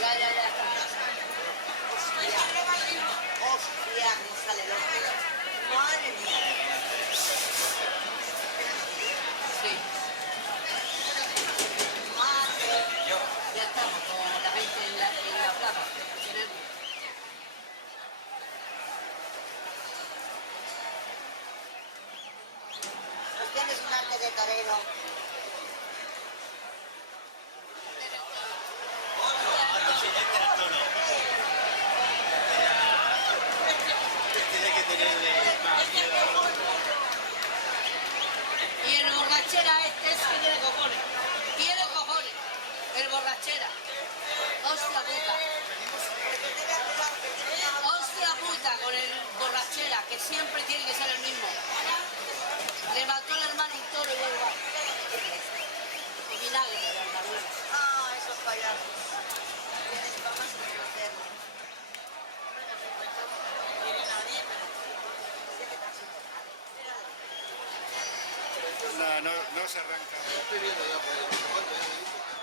Ya, ya, ya está. Hostia. Hostia, cómo sale el ojo. Madre mía. Sí. Madre. Ya estamos con la gente en la plaza. Qué nervios. Pues tienes un arte de torero. Tiene que tenerle más miedo. Y el borrachera este es que tiene cojones. Tiene cojones. El borrachera. Hostia puta. Hostia puta con el borrachera, que siempre tiene que ser el mismo. Le mató el hermano un toro y da igual. El vinagre de Andaluz. Ah, esos payasos. Tienes fama sin conocerlo. No tiene nadie, pero sí que está sin nadie. No, no se arranca. Estoy viendo ya por ahí. ¿Cuánto ya?